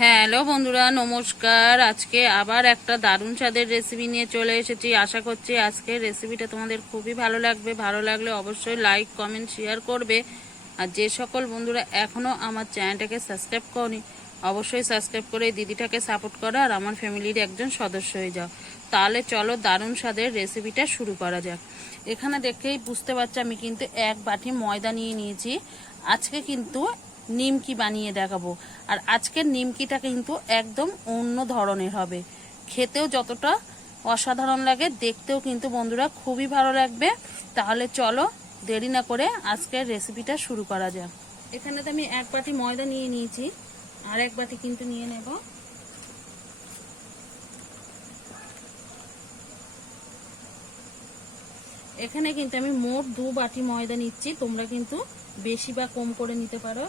Hello বন্ধুরা, নমস্কার। আজকে আবার একটা দারুণ স্বাদের রেসিপি নিয়ে চলে এসেছি। আশা করছি আজকের রেসিপিটা তোমাদের খুবই ভালো লাগবে। ভালো লাগলে অবশ্যই লাইক কমেন্ট শেয়ার করবে। আর যে সকল বন্ধুরা এখনও আমার চ্যানেলটাকে সাবস্ক্রাইব করনি, অবশ্যই সাবস্ক্রাইব করে দিদিটাকে সাপোর্ট করো আর আমার ফ্যামিলির একজন সদস্য হয়ে যাও। তাহলে চলো দারুণ স্বাদের রেসিপিটা শুরু করা যাক। এখানে দেখেই বুঝতে পারছি আমি কিন্তু এক বাটি ময়দা নিয়ে নিয়েছি। আজকে কিন্তু নিমকি বানিয়ে দেখাবো। আর আজকের নিমকিটা কিন্তু একদম অন্য ধরনের হবে। খেতেও যতটা অসাধারণ লাগে, দেখতেও কিন্তু বন্ধুরা খুবই ভালো লাগবে। তাহলে চলো দেরি না করে আজকের রেসিপিটা শুরু করা যাক। এখানে তো আমি এক বাটি ময়দা নিয়ে নিয়েছি, আর এক বাটি কিন্তু নিয়ে নেব। এখানে কিন্তু আমি মোট দু বাটি ময়দা নিচ্ছি, তোমরা কিন্তু বেশি বা কম করে নিতে পারো।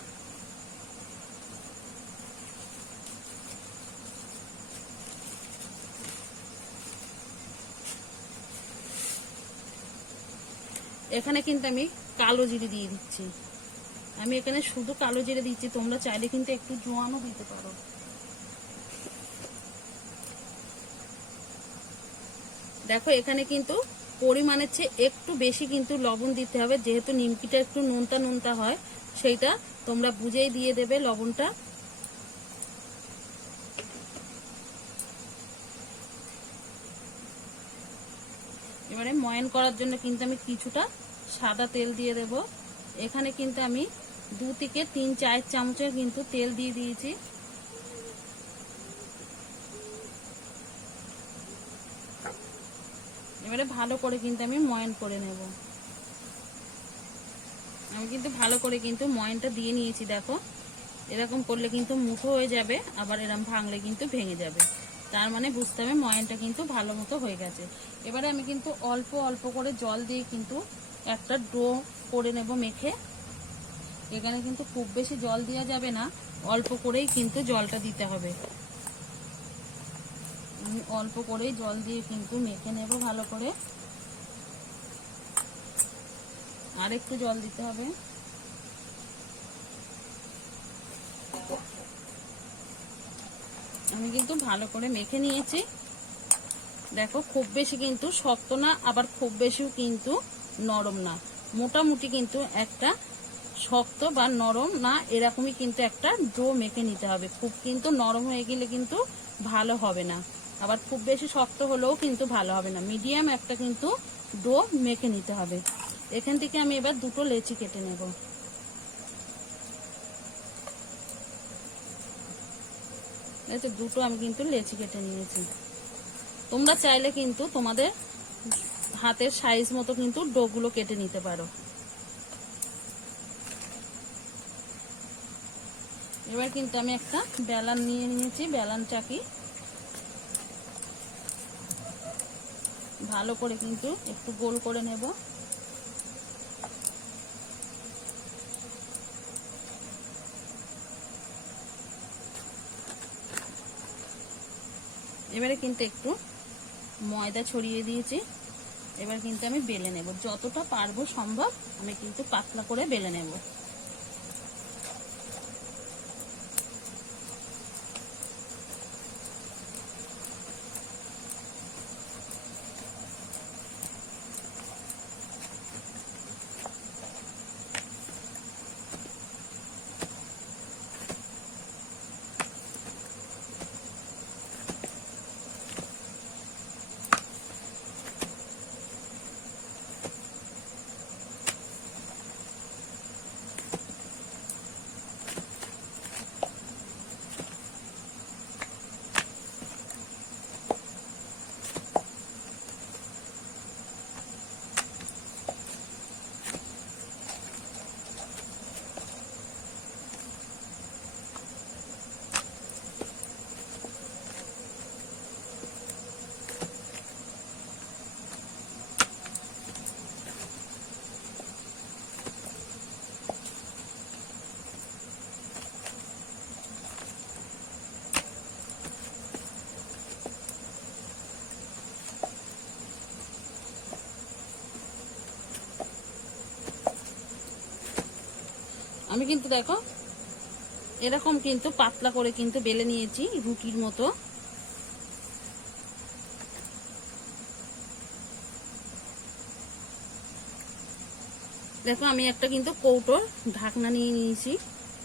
এখানে কিন্তু আমি কালো জিরে দিয়ে দিচ্ছি। আমি এখানে শুধু কালো জিরে দিচ্ছি, তোমরা চাইলে কিন্তু একটু জোয়ানও দিতে পারো। দেখো, এখানে কিন্তু পরিমাণের চেয়ে একটু বেশি কিন্তু লবণ দিতে হবে, যেহেতু নিমকিটা একটু নোনতা নোনতা হয়, সেইটা তোমরা বুঝেই দিয়ে দেবে লবণটা। এবারে ময়ান করার জন্য কিন্তু আমি কিছুটা সাদা তেল দিয়ে দেব। এখানে কিন্তু আমি দু থেকে তিন চার চামচের কিন্তু তেল দিয়ে দিয়েছি। এবারে ভালো করে কিন্তু আমি ময়ান করে নেব। আমি কিন্তু ভালো করে কিন্তু ময়ানটা দিয়ে নিয়েছি, দেখো। এরকম করলে কিন্তু মুঠো হয়ে যাবে, আবার এরকম ভাঙলে কিন্তু ভেঙে যাবে। তার মানে বুঝতে হবে ময়নটা কিন্তু ভালো মতো হয়ে গেছে। এবারে আমি কিন্তু অল্প অল্প করে জল দিয়ে কিন্তু একটা ডো করে নেব মেখে। এখানে কিন্তু খুব বেশি জল দেওয়া যাবে না, অল্প করেই কিন্তু জলটা দিতে হবে। আমি অল্প করেই জল দিয়ে কিন্তু মেখে নেব ভালো করে। আর একটু জল দিতে হবে। আমি কিন্তু ভালো করে মেখে নিয়েছি। দেখো, খুব বেশি কিন্তু শক্ত না, আবার খুব বেশিও কিন্তু নরম না। মোটামুটি কিন্তু একটা শক্ত বা নরম না, এরকমই কিন্তু একটা ডো মেখে নিতে হবে। খুব কিন্তু নরম হয়ে গেলে কিন্তু ভালো হবে না। আবার খুব বেশি শক্ত হলেও কিন্তু ভালো হবে না। মিডিয়াম একটা কিন্তু ডো মেখে নিতে হবে। এখান থেকে আমি এবার দুটো লেচি কেটে নেব। দুটো আমি কিন্তু লেচি কেটে নিয়েছি। তোমরা চাইলে কিন্তু তোমাদের হাতের সাইজ মতো কিন্তু ডোগুলো কেটে নিতে পারো। এবার কিন্তু আমি একটা বেলান নিয়ে নিয়েছি বেলান চাকি ভালো করে কিন্তু একটু গোল করে নেব। এবারে কিন্তু একটু ময়দা ছড়িয়ে দিয়েছি। এবার কিন্তু আমি বেলে নেব। যতটা পারব সম্ভব আমি কিন্তু পাতলা করে বেলে নেব। কিন্তু দেখো, এরকম কিন্তু পাতলা করে কিন্তু বেলে নিয়েছি রুটির মতো। দেখো, আমি একটা কিন্তু কৌটোর ঢাকনা নিয়ে নিয়েছি।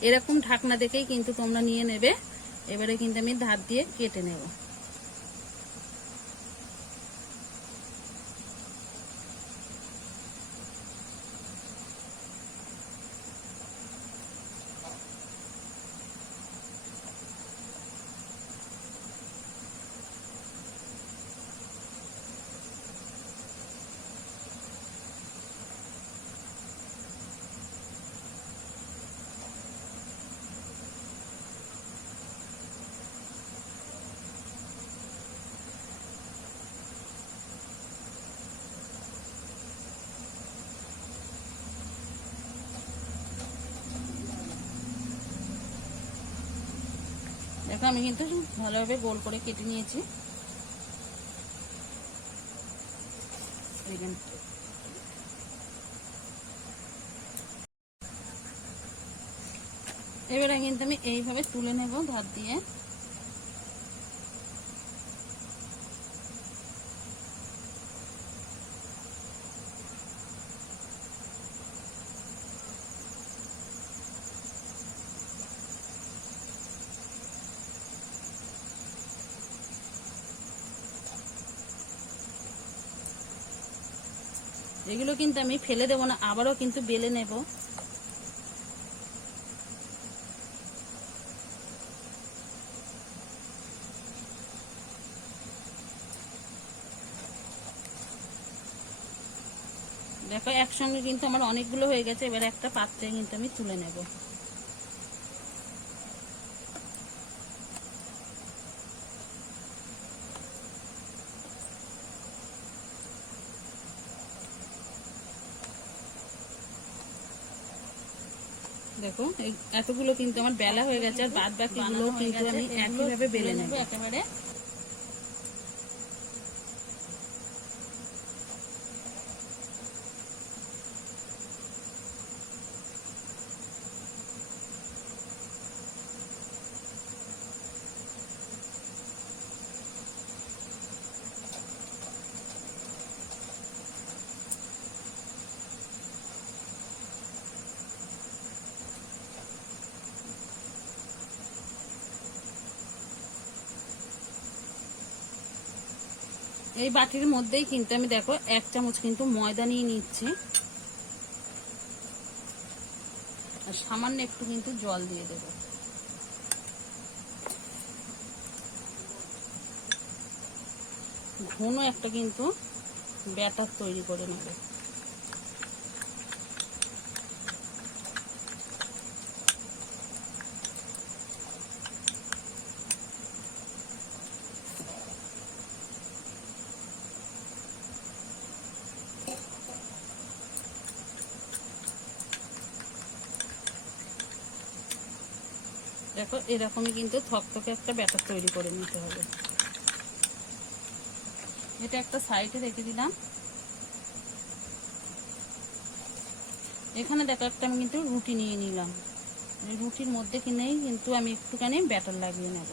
এরকম ঢাকনা দেখেই কিন্তু তোমরা নিয়ে নেবে। এবারে কিন্তু আমি ধার দিয়ে কেটে নেব। দেখো আমি কিন্তু ভালোভাবে গোল করে কেটে নিয়েছি। এবারে কিন্তু আমি এইভাবে তুলে নেব ধার দিয়ে। এগুলো কিন্তু আমি ফেলে দেবো না, আবারও কিন্তু বেলে নেব। দেখো, একসঙ্গে কিন্তু আমার অনেকগুলো হয়ে গেছে, এবার একটা পাত্রে কিন্তু আমি তুলে নেব। দেখো এই এতগুলো কিন্তু আমার বেলা হয়ে গেছে আর বাদ বাকিগুলো কিন্তু আমি একইভাবে বেলে নেব একেবারে। এই বাটির মধ্যেই কিন্তু আমি দেখো এক চামচ কিন্তু ময়দা নিয়ে নিচ্ছি। আর সামান্য একটু কিন্তু জল দিয়ে দেবো। ঘন একটা কিন্তু ব্যাটার তৈরি করে নেবে। দেখো, এরকমই কিন্তু থকথকে একটা ব্যাটার তৈরি করে নিতে হবে। এটা একটা সাইডে রেখে দিলাম। এখানে দেখো একটা আমি কিন্তু রুটি নিয়ে নিলাম। রুটির মধ্যে কিনেই কিন্তু আমি একটুখানি ব্যাটার লাগিয়ে নেব।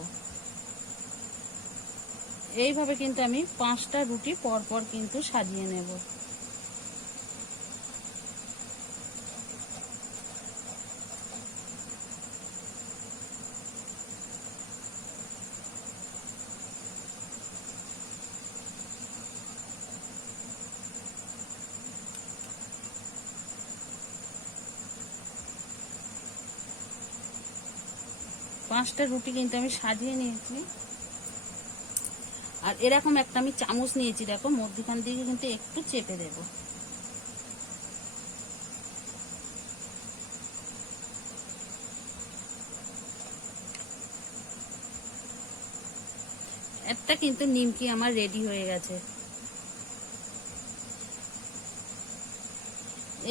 এইভাবে কিন্তু আমি পাঁচটা রুটি পর পর কিন্তু সাজিয়ে নেব। পাঁচটা রুটি কিন্তু আমি সাজিয়ে নিয়েছি। আর এরকম একটা আমি চামচ নিয়েছি, দেখো, মধ্যখান দিকে কিন্তু একটু চেপে দেব। একটা কিন্তু নিমকি আমার রেডি হয়ে গেছে।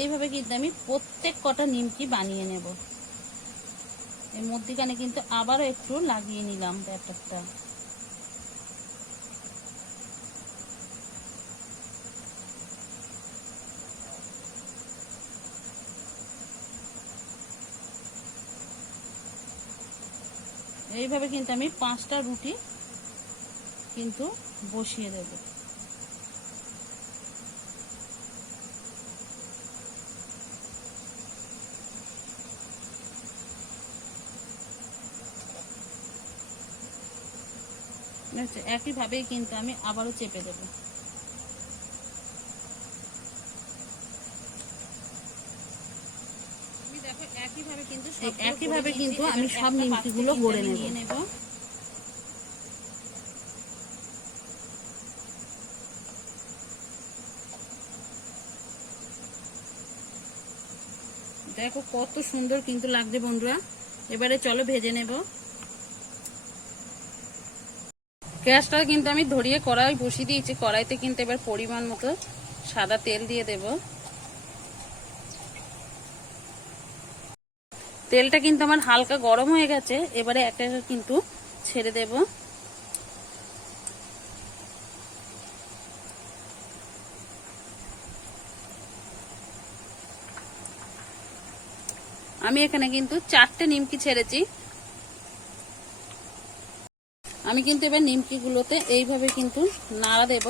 এইভাবে কিন্তু আমি প্রত্যেক কটা নিমকি বানিয়ে নেব। এর মধ্যখানে কিন্তু আবারও একটু লাগিয়ে নিলাম ব্যাপারটা এইভাবে কিন্তু আমি পাঁচটা রুটি কিন্তু বসিয়ে দেব। একইভাবেই কিন্তু আমি আবারও চেপে দেবো। দেখো একইভাবে কিন্তু। আমি সব নিমকিগুলো গড়ে নেব। দেখো কত সুন্দর কিন্তু লাগছে বন্ধুরা। এবারে চলো ভেজে নেব। গ্যাসটা কিন্তু আমি ধরিয়ে কড়াই বসিয়ে দিয়েছি। কড়াইতে কিন্তু এবার পরিমাণ মতো সাদা তেল দিয়ে দেব। তেলটা কিন্তু আমার হালকা গরম হয়ে গেছে। এবারে একটা একটা কিন্তু ছেড়ে দেব। আমি এখানে কিন্তু চারটে নিমকি ছেড়েছি। আমি কিন্তু এবার নিমকিগুলোতে এইভাবে কিন্তু নাড়া দেব।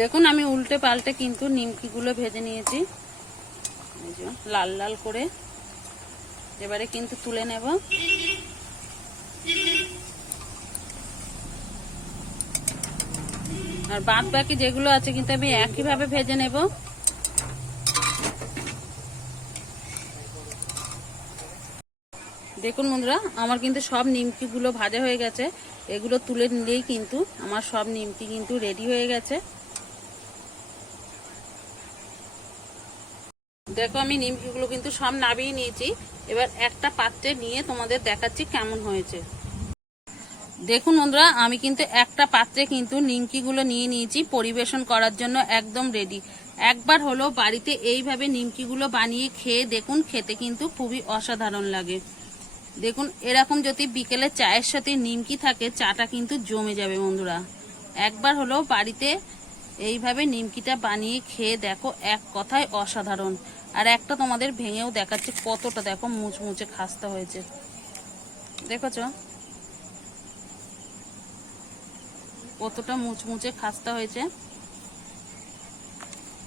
দেখুন, আমি উল্টে পাল্টে কিন্তু নিমকিগুলো ভেজে নিয়েছি। লাল লাল করে। এবারে কিন্তু তুলে নেব। আর বাদ বাকি যেগুলো আছে কিন্তু আমি একইভাবে ভেজে নেব। দেখুন বন্ধুরা, আমার কিন্তু সব নিমকিগুলো ভাজা হয়ে গেছে। এগুলো তুলে নিলেই কিন্তু আমার সব নিমকি কিন্তু রেডি হয়ে গেছে। দেখো আমি নিমকিগুলো কিন্তু সব নাবিয়ে নিয়েছি। এবার একটা পাত্রে নিয়ে তোমাদের দেখাচ্ছি কেমন হয়েছে। দেখুন বন্ধুরা, আমি কিন্তু একটা পাত্রে কিন্তু নিমকিগুলো নিয়ে নিয়েছি পরিবেশন করার জন্য একদম রেডি একবার হলো বাড়িতে এইভাবে নিমকিগুলো বানিয়ে খেয়ে দেখুন, খেতে কিন্তু খুবই অসাধারণ লাগে। দেখুন, এরকম যদি বিকেলে চায়ের সাথে নিমকি থাকে, চাটা কিন্তু জমে যাবে বন্ধুরা। একবার হলো বাড়িতে এইভাবে নিমকিটা বানিয়ে খেয়ে দেখো, এক কথায় অসাধারণ। আর একটা তোমাদের ভেঙেও দেখাচ্ছে, কতটা দেখো মুচমুচে খাস্তা হয়েছে। দেখেছ? কতটা মুচমুচে খাস্তা হয়েছে।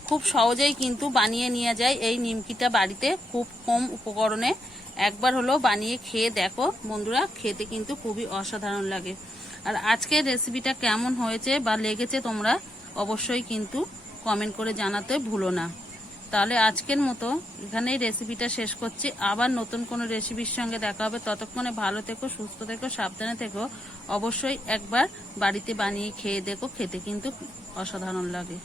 খুব সহজেই কিন্তু বানিয়ে নিয়ে যায় এই নিমকিটা বাড়িতে খুব কম উপকরণে। একবার হলো বানিয়ে খেয়ে দেখো বন্ধুরা, খেতে কিন্তু খুবই অসাধারণ লাগে। আর আজকের রেসিপিটা কেমন হয়েছে বা লেগেছে তোমরা অবশ্যই কিন্তু কমেন্ট করে জানাতে ভুলো না। তাহলে আজকের মতো এখানেই রেসিপিটা শেষ করছি। আবার নতুন কোনো রেসিপির সঙ্গে দেখা হবে। ততক্ষণে ভালো থেকো, সুস্থ থেকো, সাবধানে থেকো। অবশ্যই একবার বাড়িতে বানিয়ে খেয়ে দেখো, খেতে কিন্তু অসাধারণ লাগে।